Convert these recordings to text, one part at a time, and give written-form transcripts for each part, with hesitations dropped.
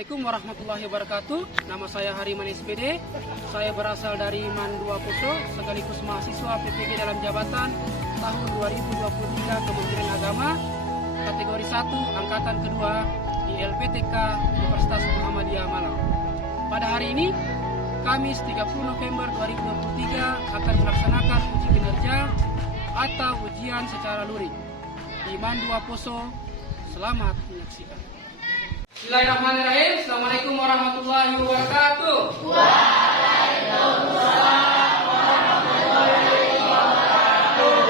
Assalamualaikum warahmatullahi wabarakatuh. Nama saya Hariman SPD. Saya berasal dari Mandua Poso, sekaligus mahasiswa PPG dalam jabatan tahun 2023 Kementerian Agama, kategori 1, angkatan kedua di LPTK Universitas Muhammadiyah Malang. Pada hari ini, Kamis 30 November 2023 akan melaksanakan uji kinerja atau ujian secara luring di Mandua Poso. Selamat menyaksikan. Bismillahirrahmanirrahim. Assalamualaikum warahmatullahi wabarakatuh. Waalaikumsalam warahmatullahi wabarakatuh.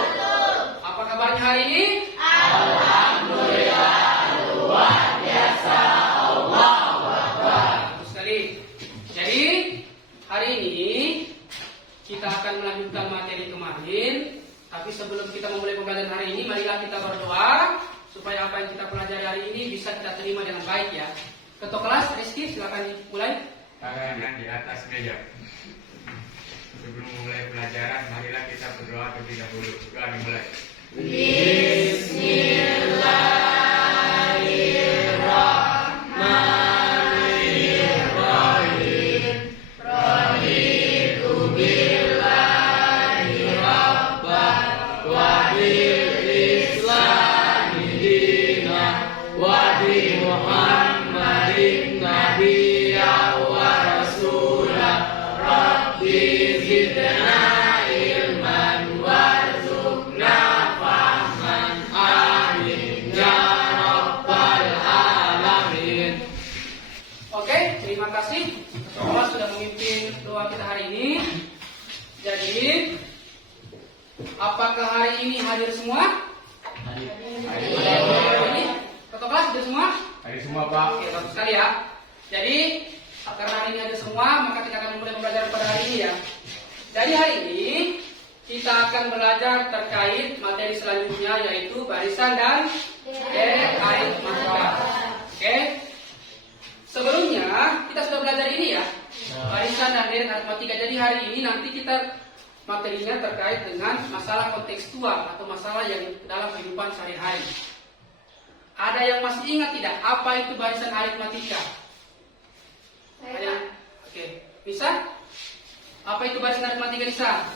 Apa kabarnya hari ini? Alhamdulillah, luar biasa. Allahu Akbar. Bagus sekali. Jadi hari ini kita akan melanjutkan materi kemarin. Tapi sebelum kita memulai pembelajaran hari ini, marilah kita berdoa supaya apa yang kita pelajari hari ini bisa kita terima dengan baik ya. Ketua kelas Rizky, silakan dimulai. Tangan di atas meja. Sebelum memulai pelajaran, marilah kita berdoa terlebih dahulu. Doa dimulai. Bismillahirrahmanirrahim. Raditu billahi rabbah wa bil islami dina wa bi Muhammadin nabiyya wa rasulah. Rabbi zidna ilman warzuqna fahman. Amin ya rabbal alamin. Oke, terima kasih. Ketua kelas sudah memimpin doa kita hari ini. Jadi, apakah hari ini hadir semua? Hadir. Ini ketua kelas hadir semua? Hari semua Pak. Oke, bagus sekali ya. Jadi, karena hari ini ada semua, maka kita akan mulai pembelajaran pada hari ini ya. Jadi hari ini kita akan belajar terkait materi selanjutnya, yaitu barisan dan deret aritmatika. Oke. Sebelumnya kita sudah belajar ini ya, barisan dan deret aritmatika. Jadi hari ini nanti kita materinya terkait dengan masalah kontekstual atau masalah yang dalam kehidupan sehari-hari. Ada yang masih ingat tidak apa itu barisan aritmatika? Ada? Oke. Bisa? Apa itu barisan aritmatika, Nisa?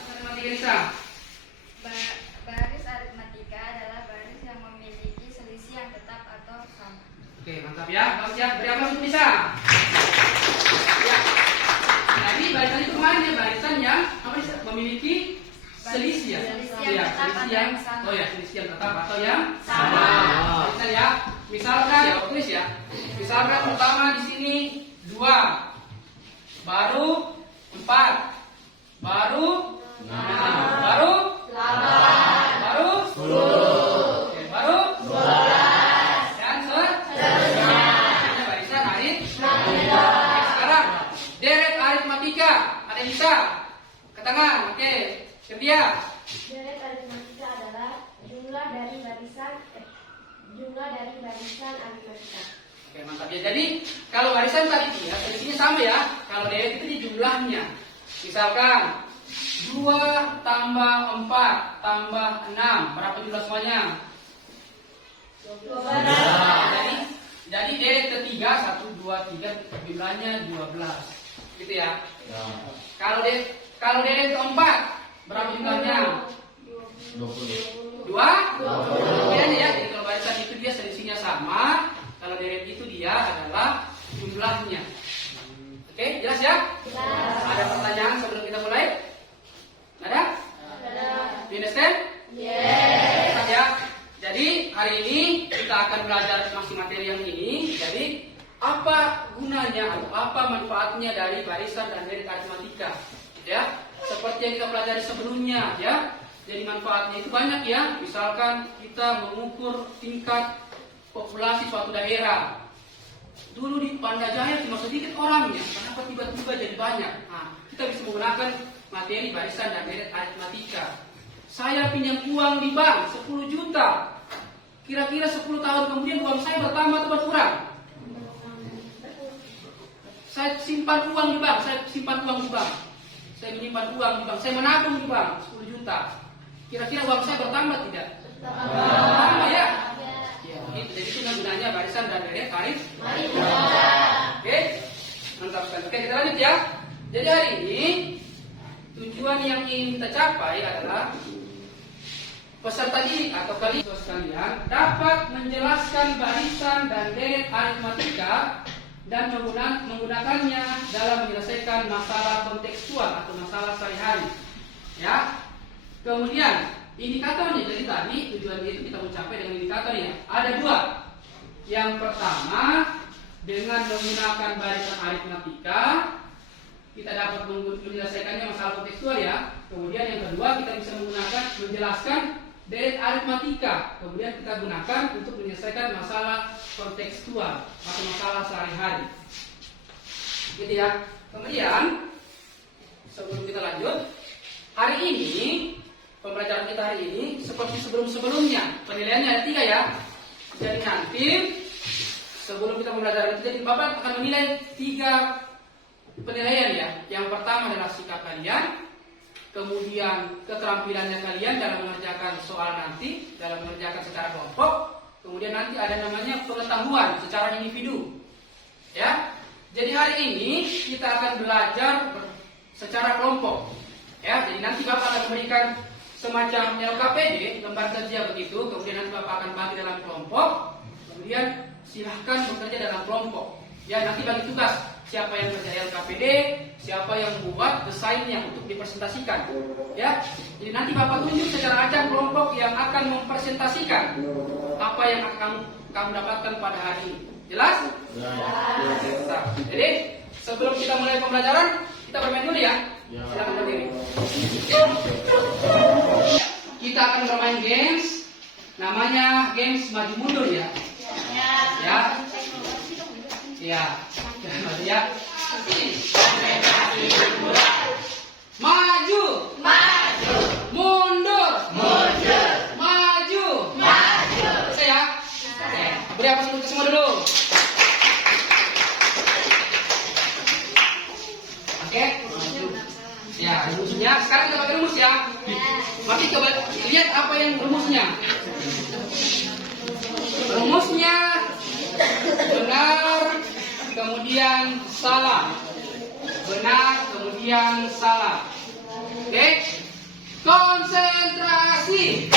Baris aritmatika adalah baris yang memiliki selisih yang tetap atau sama. Oke, mantap ya. Bagus ya. Beri aplaus untuk Nisa. Ya. Jadi barisan itu kemarin ya, barisan yang apa sih? Memiliki selisih ya. Selisih yang tetap atau yang sama. Oh ya, selisih yang tetap atau yang sama. Barisan ya. Misalkan ya, tulis ya. Misalkan pertama di sini 2, baru 4, baru 6, baru 8, baru 10, oke, baru 12, dan seterusnya. Ini barisan aritmatika. Oke, sekarang deret aritmatika. Ada yang bisa? Ke tangan, oke. Cynthia. Deret aritmatika adalah jumlah dari barisan aritmatika. Oke, mantap ya. Jadi kalau barisan tadi ya, selisihnya sama ya. Kalau deret itu di jumlahnya. Misalkan 2 tambah 4 tambah 6, berapa jumlah semuanya? 12. Jadi deret ketiga 1, 2, 3 jumlahnya 12. Gitu ya. Kalau deret keempat berapa jumlahnya? 20. 2? Bedanya ya. Jadi kalau barisan itu dia selisihnya sama. Kalau deret itu dia adalah jumlahnya. Oke, jelas ya? Jelas. Ada pertanyaan sebelum kita mulai? Ada? You understand? Yes. Ya. Jadi hari ini kita akan belajar masih materi yang ini. Jadi apa gunanya atau apa manfaatnya dari barisan dan deret aritmatika? Ya, seperti yang kita pelajari sebelumnya ya. Jadi manfaatnya itu banyak ya. Misalkan kita mengukur tingkat populasi suatu daerah. Dulu di Banda Jaya cuma sedikit orangnya, kenapa tiba-tiba jadi banyak? Nah, kita bisa menggunakan materi barisan dan deret aritmatika. Saya pinjam uang di bank 10 juta. Kira-kira 10 tahun kemudian uang saya bertambah atau berkurang? Saya simpan uang di bank, saya menyimpan uang di bank, saya menabung di bank 10 juta. Kira-kira uang saya bertambah tidak? Bertambah ya? Ya, begitu. Jadi itu gunanya barisan dan deret aritmatika. Oke? peserta didik atau kalian sekalian dapat menjelaskan barisan dan deret aritmatika dan menggunakannya dalam menyelesaikan masalah kontekstual atau masalah sehari-hari. Ya. Kemudian indikatornya, jadi tadi tujuan itu kita mencapai dengan indikator ya. Ada dua. Yang pertama, dengan menggunakan barisan aritmatika kita dapat menyelesaikannya masalah kontekstual ya. Kemudian yang kedua, kita bisa menjelaskan deret aritmatika. Kemudian kita gunakan untuk menyelesaikan masalah kontekstual atau masalah sehari-hari. Gitu ya. Kemudian sebelum kita lanjut, hari ini pembelajaran kita hari ini seperti sebelum-sebelumnya. Penilaiannya ada 3 ya. Jadi nanti sebelum kita belajar itu, jadi Bapak akan menilai 3 penilaian ya. Yang pertama adalah sikap kalian, kemudian keterampilannya kalian dalam mengerjakan soal nanti, dalam mengerjakan secara kelompok, kemudian nanti ada namanya pengetahuan secara individu. Ya. Jadi hari ini kita akan belajar secara kelompok. Ya, jadi nanti Bapak akan memberikan semacam LKPD, lembar kerja begitu, kemudian nanti Bapak akan bagi dalam kelompok, kemudian silahkan bekerja dalam kelompok. Ya, nanti bagi tugas siapa yang kerja LKPD, siapa yang membuat desainnya untuk dipresentasikan. Ya, jadi nanti Bapak tunjuk secara acak kelompok yang akan mempresentasikan apa yang akan kamu dapatkan pada hari ini. Jelas? Ya. Jadi sebelum kita mulai pembelajaran, kita bermain dulu ya. Silakan berdiri. Kita akan bermain games, namanya games maju mundur ya. Ya. Ya. Ya. Maju. Maju. Mundur. Mundur. Maju. Maju. Bisa ya? Oke. Beri apa untuk semua dulu. Oke. Ya, rumusnya. Sekarang kita pakai rumus ya. Mari coba lihat apa yang rumusnya. Rumusnya benar, kemudian salah. Benar, kemudian salah. Oke. Konsentrasi.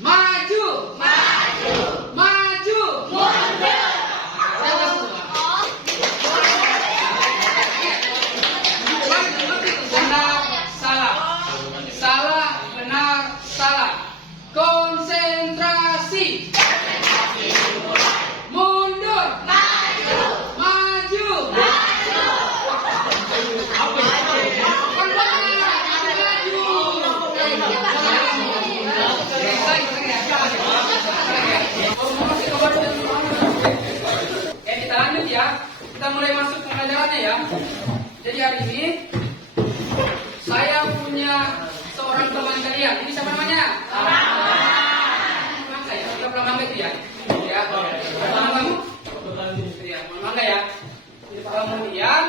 Maju. Maju. Maju. Mundur. Benar, salah. Salah, benar, salah. Konsentrasi. Mundur. Maju. Maju. Maju. Kita lanjut ya. Kita mulai masuk pembelajarannya ya. Jadi hari ini saya punya seorang teman kalian. Ini siapa namanya? Mangga ya. Kita pulang mangga itu ya. Ya. Pulang kamu? Ya. Pulang mangga ya. Jadi kemudian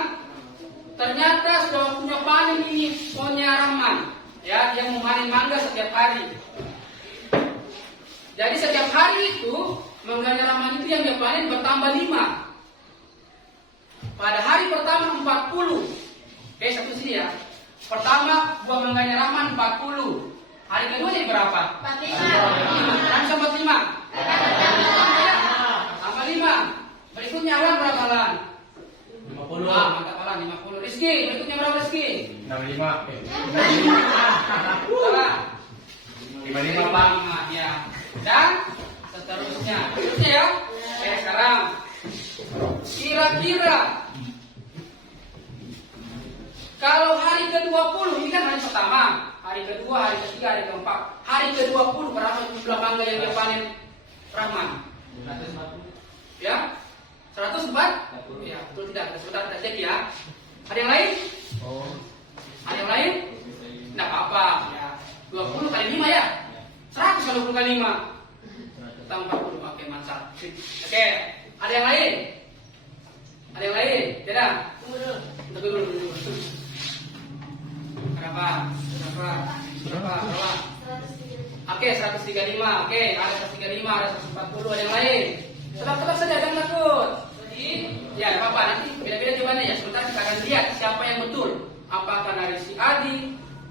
ternyata sudah punya panen ini Sonya Rahman. Ya, yang memanen mangga setiap hari. Jadi setiap hari itu mangganya Rahman itu yang dia panen bertambah 5. Pada hari pertama 40. Oke, satu sini ya. Pertama buah mangganya Rahman 40. Hari kedua jadi berapa? 45. Kan 45. Tambah 5. Berikutnya Alan berapa Alan? 50. Ah, mantap Alan 50. Rizky, berikutnya berapa Rizky? 65. Salah. 55 Pak. Ya. Dan seterusnya. Seterusnya ya. Oke, sekarang kira-kira kalau hari ke-20, ini kan hari pertama, hari kedua, hari ketiga, hari keempat. Hari ke-20 berapa jumlah mangga yang dia panen Rahman? 140. Ya? 140? Ya, betul tidak? Sebentar kita cek ya. Ada yang lain? Ada yang lain? Tidak apa-apa. Ya. 20 kali 5 ya? 100 kali 20 kali 5. Tambah 40. Oke, mantap. Oke, ada yang lain? Ada yang lain? Tidak? Tunggu dulu. Berapa? Oke, 135. Oke, ada 135, ada 140, ada yang lain. Tetap saja, jangan takut. Jadi, ya apa-apa, nanti beda-beda jawabannya ya. Sebentar kita akan lihat siapa yang betul. Apakah dari si Adi,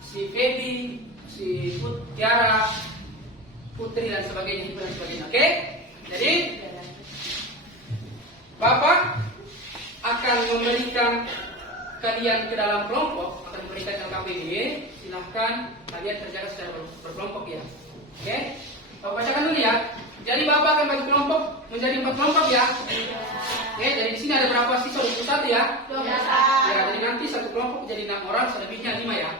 si Feby, si si Tiara, Putri dan sebagainya, dan sebagainya. Oke? Jadi Bapak akan memberikan kalian ke dalam kelompok, akan memberikan LKPD. Silahkan kalian kerjakan secara berkelompok ya. Oke? Bapak bacakan dulu ya. Jadi Bapak akan bagi kelompok menjadi 4 kelompok ya. Oke, jadi di sini ada berapa siswa? 21 ya? Ya, jadi nanti satu kelompok jadi 6 orang, selebihnya 5 ya.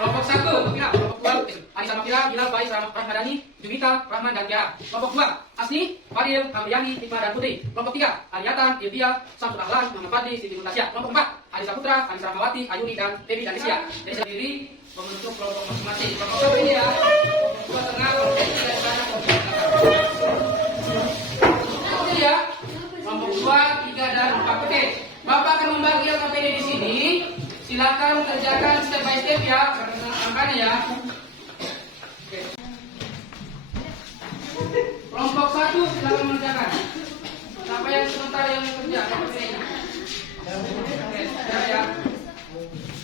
Kelompok 1, Pira, kelompok 2, Ali sama Pira, Bilal, Faiz, Rahmadani, Jumita, Rahman, dan Kiara. Kelompok 2, Asni, Fadil, Kamriani, Hikmah, dan Putri. Kelompok 3, Aliatan, Ilvia, Samsul Ahlan, Muhammad Fadli, Siti Mutasya. Kelompok 4, Alisa Putra, Anissa Rahmawati, Ayuni, dan Devi, dan Rizia. Jadi sendiri membentuk kelompok masing-masing. Kelompok 1 ini ya. Kelompok 2 tengah, kelompok 3 di sana, kelompok 4 ya. Kelompok 2, 3, dan 4. Oke. Bapak akan membagi LKPD di sini. Silakan kerjakan step by step ya. Angkanya ya. Oke. Kelompok 1 silakan mengerjakan. Siapa yang sebentar yang bekerja? LKPD-nya. Oke, sudah ya.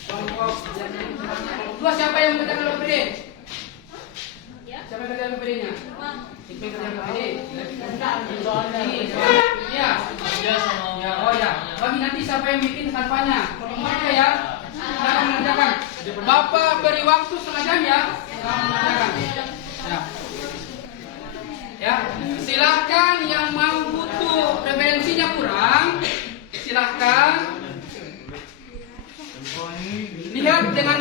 Kelompok 2 siapa yang mengerjakan LKPD? Siapa yang kerja LKPD-nya? Hikmah kerja LKPD. Iya. Ya, oh ya. Bagi nanti siapa yang bikin tanpanya? Kelompoknya ya. Silakan mengerjakan. Bapak beri waktu setengah jam ya. Silakan mengerjakan. Ya. Ya. Silakan yang mau butuh referensinya kurang, silahkan lihat dengan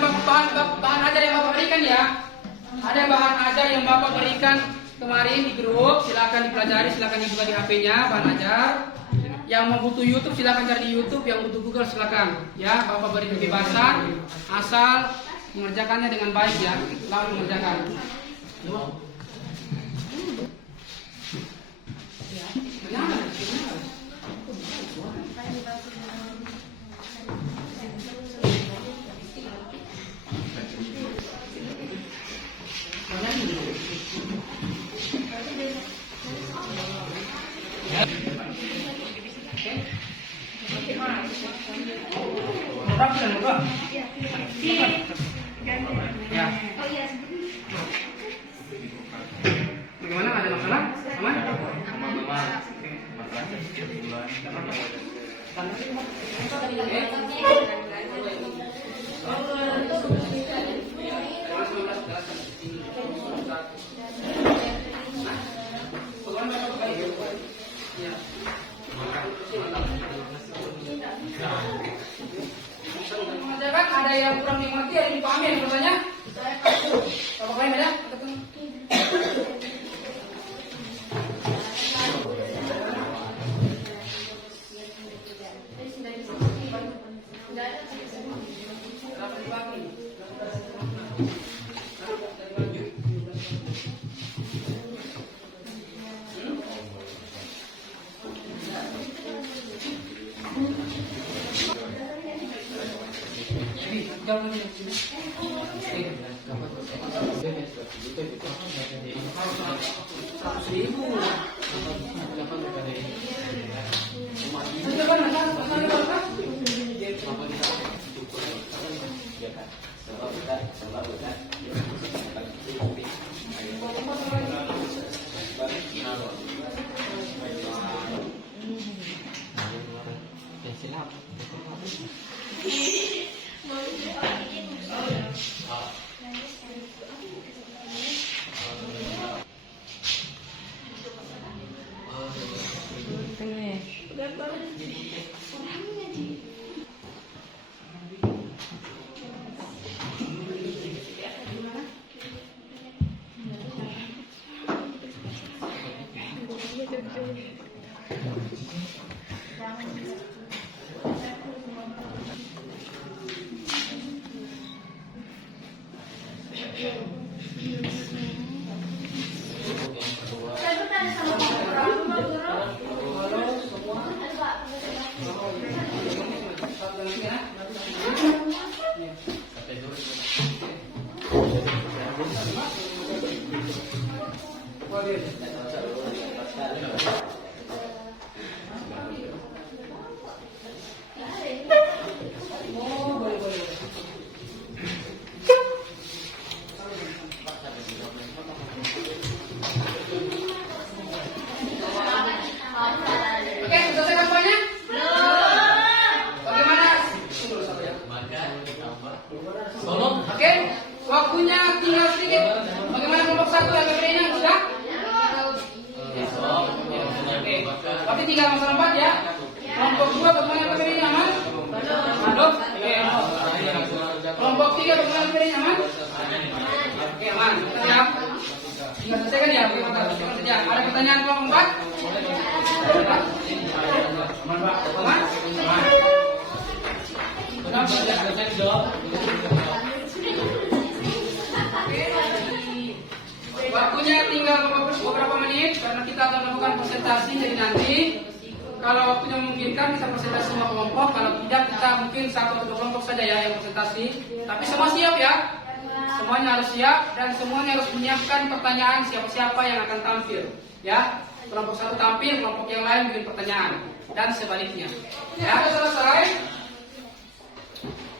bahan ajar yang Bapak berikan ya. Ada bahan ajar yang Bapak berikan kemarin di grup, silakan dipelajari, silakan juga di HP-nya bahan ajar. Yang mau butuh YouTube silakan cari di YouTube, yang butuh Google silakan. Ya, Bapak beri kebebasan asal mengerjakannya dengan baik ya. Lalu mengerjakan. Ya. Bagaimana, ada masalah? Aman? Ada yang kurang dimengerti, ada yang dipahami yang bertanya? Bapak kalian ada? 3 masalah 4 ya. Kelompok 2 bagaimana materinya aman? Belum? Oke. Kelompok 3 bagaimana materinya aman? Oke, aman. Kita siap. Tinggal selesaikan ya. Oke, mantap. Tinggal saja. Ada pertanyaan kelompok 4? Aman, Pak. Aman? Benar, bisa dijawab. Waktunya tinggal beberapa menit karena kita akan melakukan presentasi. Jadi nanti kalau waktunya memungkinkan bisa presentasi semua kelompok. Kalau tidak kita mungkin 1 atau 2 kelompok saja ya yang presentasi. Tapi semua siap ya. Semuanya harus siap dan semuanya harus menyiapkan pertanyaan siapa-siapa yang akan tampil. Ya, kelompok 1 tampil, kelompok yang lain bikin pertanyaan dan sebaliknya. Ya, sudah selesai.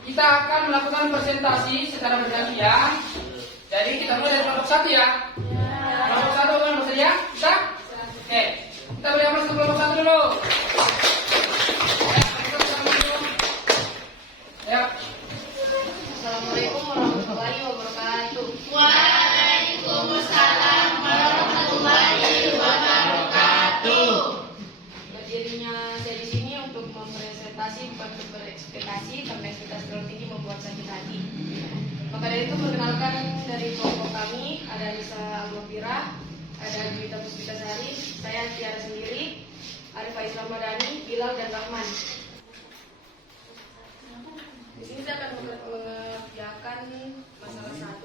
Kita akan melakukan presentasi secara bergantian. Jadi kita mulai dari kelompok 1 ya. Kelompok 1 kan bersedia? Bisa? Oke. Kita beri aplaus ke kelompok 1 dulu. Ya. Assalamualaikum warahmatullahi wabarakatuh. Waalaikumsalam warahmatullahi wabarakatuh. Berdirinya saya di sini untuk mempresentasi bukan untuk berekspektasi karena ekspektasi terlalu tinggi membuat sakit hati. Maka dari itu perkenalkan dari kelompok kami ada Lisa Almafira, ada Juwita Puspitasari, saya Tiara sendiri, Arif Faiz Ramadhani, Bilal dan Rahman. Di sini saya akan mengerjakan masalah 1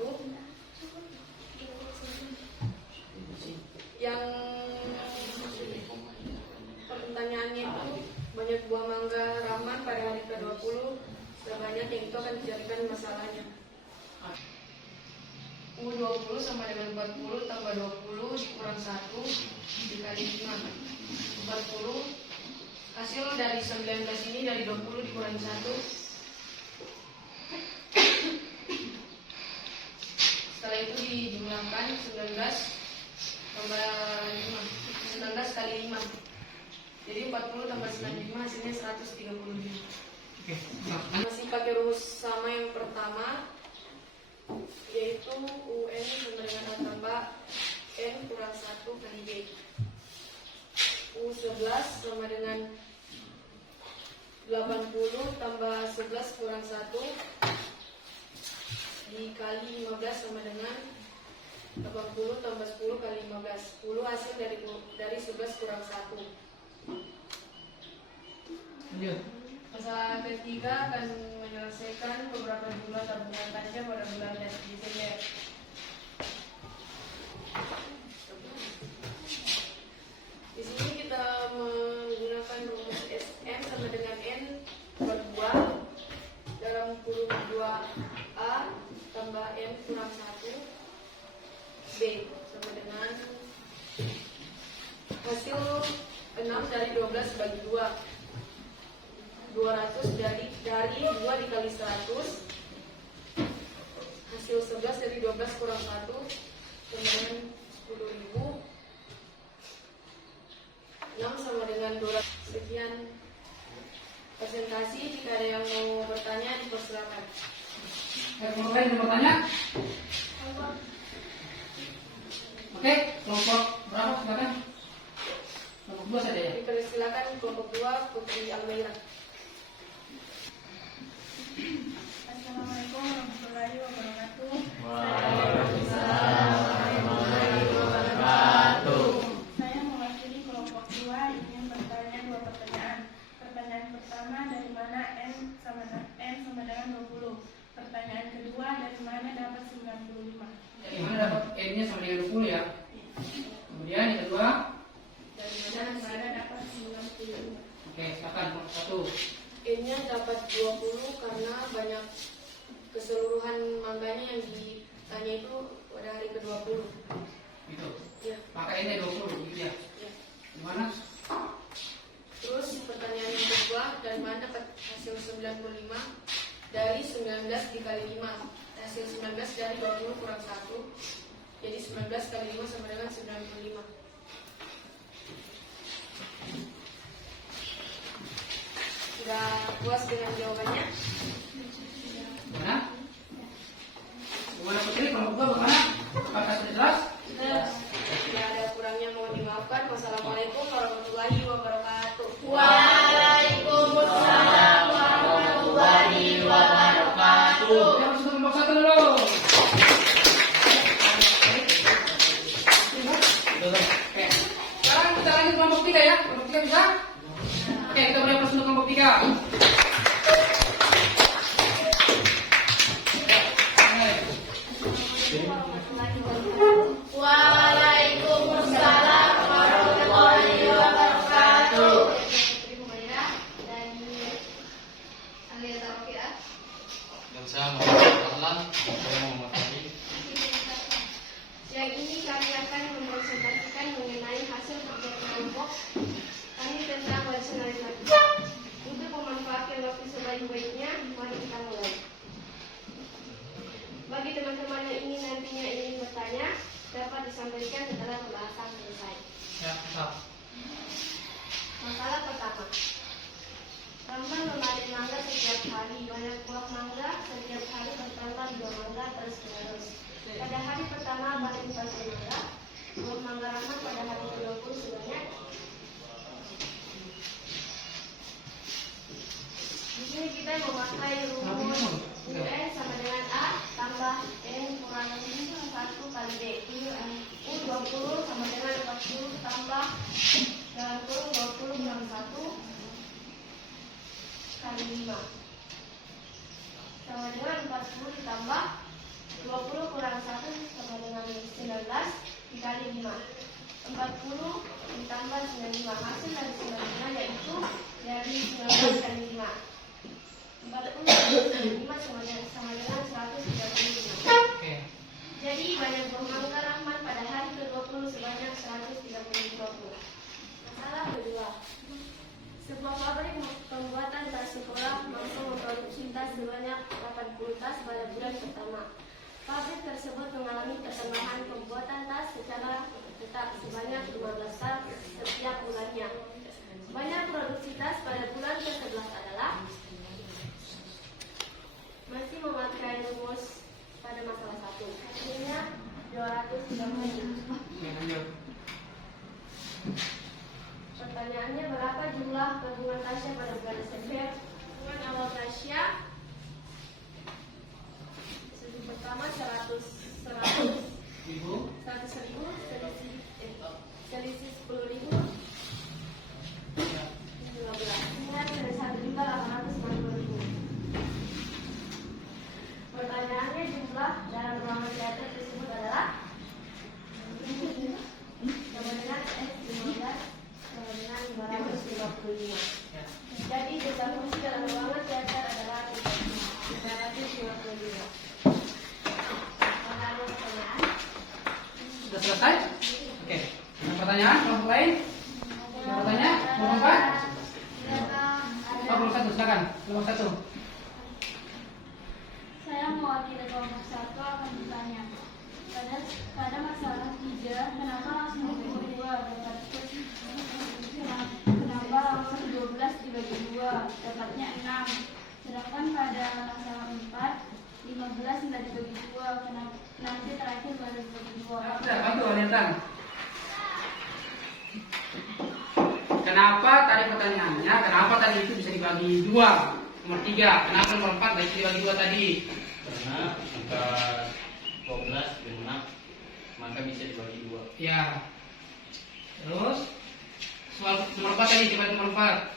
yang pertanyaannya itu banyak buah mangga Rahman pada hari ke-20 sebanyak yang itu akan dijadikan masalahnya. U20 sama dengan 40 tambah 20 dikurang 1 dikali 5. 40 hasil dari 19 ini dari 20 dikurangi 1. Setelah itu dijumlahkan 19 tambah 5. 19 kali 5. Jadi 40 tambah 95 hasilnya 135. Masih pakai rumus sama yang pertama, yaitu UN sama dengan A tambah N kurang 1 kali B. U11 sama dengan 80 tambah 11 kurang 1 dikali 15 sama dengan 80 tambah 10 kali 15. 10 hasil dari 11 kurang 1. Masalah ketiga akan menyelesaikan beberapa jumlah tabungan panja pada bulan Desember. Di sini kita menggunakan rumus SM sama dengan N per 2 dalam kurung 2A tambah N kurang 1 B sama dengan hasil 6 dari 12 bagi 2. 200 dari 2 dikali 100 hasil 11 dari 12 kurang 1 dengan 10.000. 6 sama dengan 200. Sekian presentasi. Jika ada yang mau bertanya dipersilakan. Kelompok lain mau bertanya? Oke, kelompok berapa silakan? Kelompok 2 saja ya. Dipersilakan kelompok 2 Putri Almeida. Assalamualaikum warahmatullahi wabarakatuh. Waalaikumsalam warahmatullahi wabarakatuh. Saya mewakili kelompok 2 ingin bertanya 2 pertanyaan. Pertanyaan pertama, dari mana N sama dengan 20? Pertanyaan kedua, dari mana dapat 95? Dari mana dapat N-nya sama dengan 20 ya? Kemudian yang kedua, Dari Dari mana mana dapat 95? oke, silakan nomor 1. N-nya dapat 20 karena banyak keseluruhan mangganya yang ditanya itu pada hari ke-20. Gitu. Ya, Maka N-nya 20 gitu ya. ya. Gimana? Terus pertanyaan yang kedua, dari mana dapat hasil 95? Dari 19 dikali 5. Hasil 19 dari 20 kurang 1. Jadi 19 kali 5 sama dengan 95. Sudah puas dengan jawabannya? Gimana? Gimana Putri? Kelompok 2 bagaimana? Apakah sudah jelas? Tidak ada kurangnya mohon dimaafkan. Wassalamualaikum warahmatullahi wabarakatuh. Oke. Sekarang kita lanjut kelompok 3 ya. Kelompok 3 bisa? Oke, kita beri aplaus untuk kelompok 3. Waalaikumsalam warahmatullahi wabarakatuh. Dan saya Muhammad Ahlan, saya Muhammad Fahmi. Siang ini kami akan mempresentasikan mengenai hasil kerja kelompok kami tentang warisan nasional. Untuk memanfaatkan waktu sebaik-baiknya, mari kita mulai. Bagi teman-teman yang nantinya ingin bertanya, dapat disampaikan setelah pembahasan selesai. Masalah pertama. Ramban memanen mangga setiap hari. Banyak buah mangga setiap hari bertambah 2 mangga terus-menerus. Pada hari pertama panen pasir mangga, buah mangga Ramban pada hari ke-20 sebanyak. Di sini kita memakai rumus UN sama dengan A tambah N kurang 1 kali B. U20 sama dengan 40 tambah dalam kurung 20 kurang 1 kali 5 sama dengan 40 ditambah 20 kurang 1 sama dengan 19 dikali 5. 40 ditambah 95, hasil dari 95 yaitu dari 19 kali 5. 40 kali 5 sama dengan 135. Jadi banyak buah mangga Rahman pada hari ke-20 sebanyak 130 buah. Masalah kedua. Sebuah pabrik pembuatan tas sekolah mampu memproduksi tas sebanyak 80 tas pada bulan pertama. Pabrik tersebut mengalami pertambahan pembuatan tas secara tetap sebanyak 15 tas setiap bulannya. Banyak produksi tas pada bulan ke-11 adalah masih memakai rumus pada masalah 1. Hasilnya 230. Pertanyaannya, berapa jumlah tabungan Tasya pada bulan Desember? Tabungan awal Tasya pertama 100.000, selisih 10.000, 15. Ingat dari 1.850.000. Pertanyaannya, jumlah dalam ruangan teater tersebut adalah sama dengan S15 sama dengan 555. Jadi jumlah kursi dalam ruangan teater adalah 555. Sudah selesai? Oke. Ada pertanyaan? Kelompok lain? Ada pertanyaan? Kelompok 4? Oh, kelompok 1, silakan. Kelompok 1. Saya mewakili kelompok 1 akan bertanya. Pada masalah 3, kenapa langsung dibagi 2? Kenapa langsung 12 dibagi 2? Dapatnya 6. Sedangkan pada masalah 4, 15 tidak dibagi 2. Nanti terakhir baru dibagi 2. Sudah, bantu Aliantan. Kenapa tadi pertanyaannya, kenapa tadi itu bisa dibagi 2? Nomor 3, kenapa nomor 4 bisa dibagi 2 tadi? Karena angka 12 genap, maka bisa dibagi 2. Ya. Terus soal nomor 4 tadi, coba nomor 4.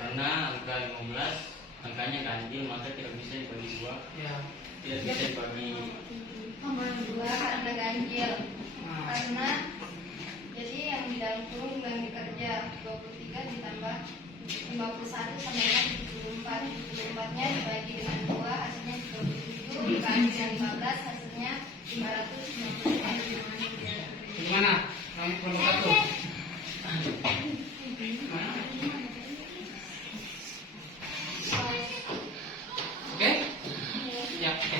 Karena angka 15 angkanya ganjil, maka tidak bisa dibagi 2. Ya. Tidak bisa dibagi. Nomor 2 karena ganjil. Nah, Karena jadi yang di dalam kurung yang dikerja 23 ditambah 51 sama dengan 74. 74-nya dibagi dengan 2 hasilnya 37, dibagi dengan 15 hasilnya 555. gimana? Nomor 1. Oke? Ya, oke.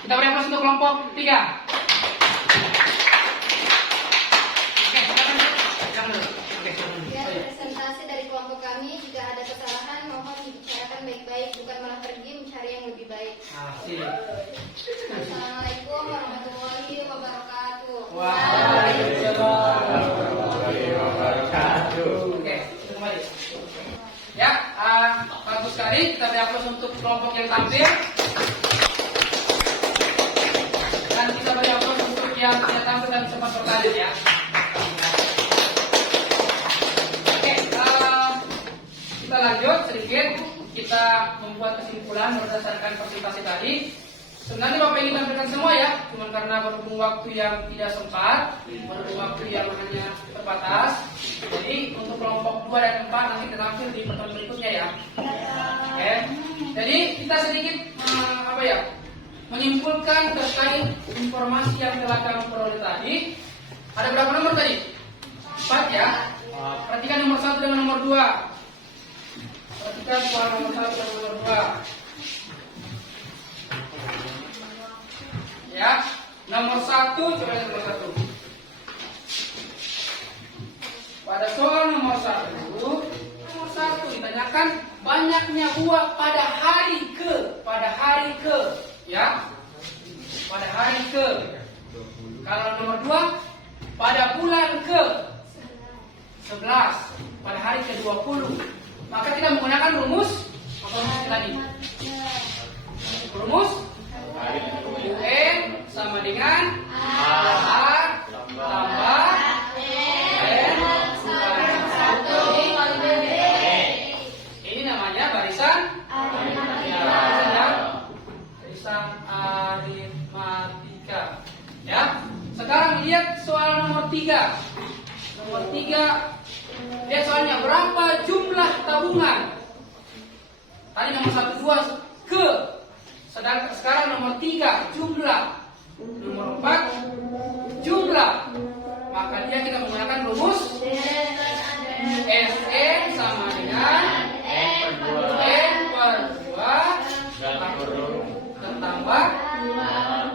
Kita beri aplaus untuk kelompok 3. Oke, silakan. Yang dulu. Oke, silakan. Ya, Oh, ya. presentasi dari kelompok kami, jika ada kesalahan mohon dibicarakan baik-baik, bukan malah pergi mencari yang lebih baik. Asik. Assalamualaikum warahmatullahi wabarakatuh. Waalaikumsalam warahmatullahi wabarakatuh. Oke, kembali. Ya, bagus sekali. Kita beri aplaus untuk kelompok yang tampil. yang tidak tampil dan sempat bertanya ya. Oke, kita lanjut sedikit. Kita membuat kesimpulan berdasarkan presentasi tadi. Sebenarnya Bapak ingin tampilkan semua ya, cuma karena berhubung waktu yang tidak sempat, berhubung waktu yang hanya terbatas. Jadi untuk kelompok 2 dan 4 nanti kita tampil di pertemuan berikutnya ya. Oke. Jadi kita sedikit menyimpulkan terkait informasi yang telah kami peroleh tadi. Ada berapa nomor tadi? 4 ya. Perhatikan nomor 1 dengan nomor 2. Perhatikan soal nomor 1 dan nomor 2. Ya, nomor 1, coba lihat nomor 1. Pada soal nomor 1 ditanyakan banyaknya buah pada hari ke, ya, pada hari ke. Kalau nomor 2, pada bulan ke 11, pada hari ke 20. Maka tidak menggunakan rumus apa rumus tadi? Rumus UN sama dengan A tambah N kurangi 1. Ini namanya barisan barisan aritmatika. Ya. Sekarang lihat soal nomor 3. Nomor 3. Lihat soalnya, berapa jumlah tabungan? Tadi nomor 1 2 ke. Sedangkan sekarang nomor 3 jumlah. Nomor 4 jumlah. Maka dia kita menggunakan rumus SN sama dengan N per 2 tambah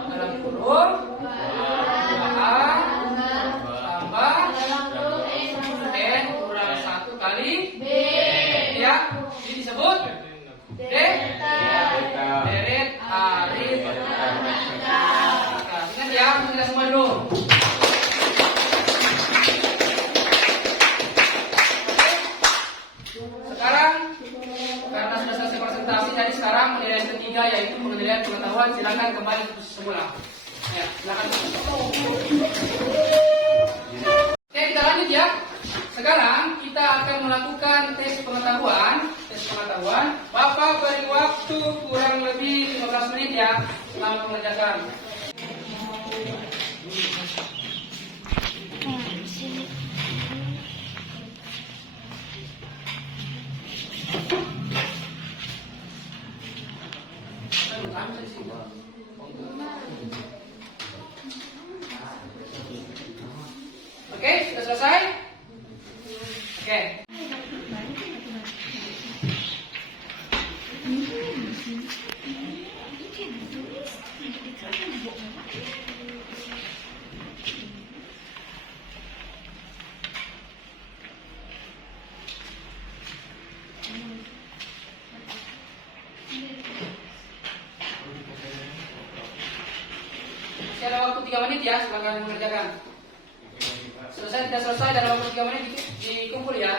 dalam kurung 2A tambah N kurang 1 kali B. Ya, ini disebut deret aritmatika. Ingat ya, kita semua dulu. Sekarang karena sudah selesai presentasi, jadi sekarang penilaian ketiga yaitu penilaian pengetahuan. Silakan kembali ke posisi semula. Ya, silakan. Oke, kita lanjut ya. Sekarang kita akan melakukan tes pengetahuan. Bapak beri waktu kurang lebih 15 menit ya selama mengerjakan. Oke, sudah selesai? Oke. Masih ada waktu 3 menit ya, silakan mengerjakan. Selesai tidak selesai dalam waktu 3 menit dikumpul ya.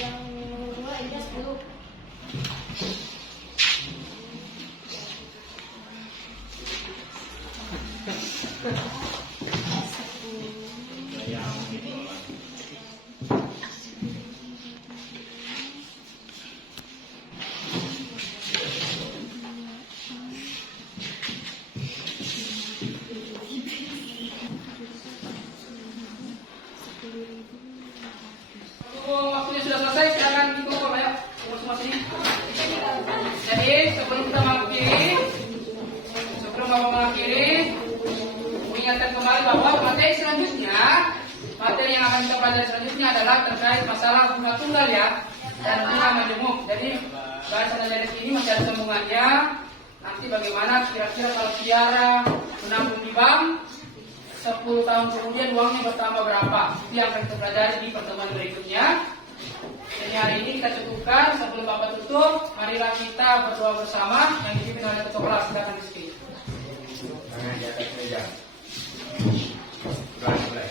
Yang nomor 2 ini 10. Waktunya sudah selesai, silakan dikumpul ya. Semua sini. Jadi sebelum kita mengakhiri, mengingatkan kembali bahwa materi yang akan kita pelajari selanjutnya adalah terkait masalah bunga tunggal ya dan bunga majemuk. Jadi bahasan dari sini masih ada sambungannya. Nanti bagaimana kira-kira kalau Tiara menabung di bank 10 tahun kemudian uangnya bertambah berapa? Itu yang akan kita pelajari di pertemuan berikutnya. Jadi hari ini kita cukupkan. Sebelum Bapak tutup, marilah kita berdoa bersama yang dipimpin oleh ketua kelas. Silakan di sini. Tangan di atas meja. Mulai.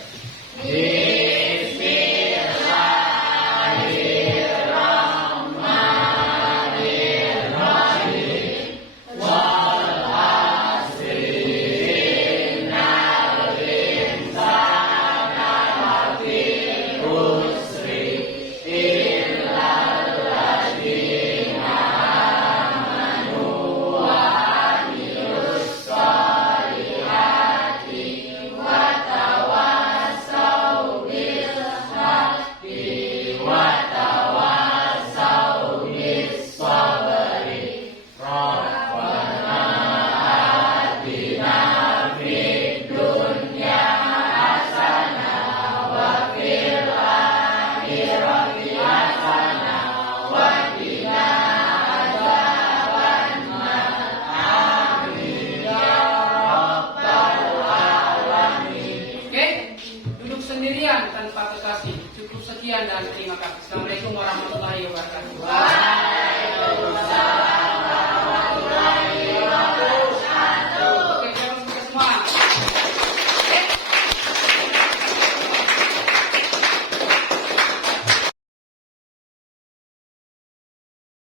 sendirian tanpa kekasih. Cukup sekian dan terima kasih. Assalamualaikum warahmatullahi wabarakatuh. Waalaikumsalam.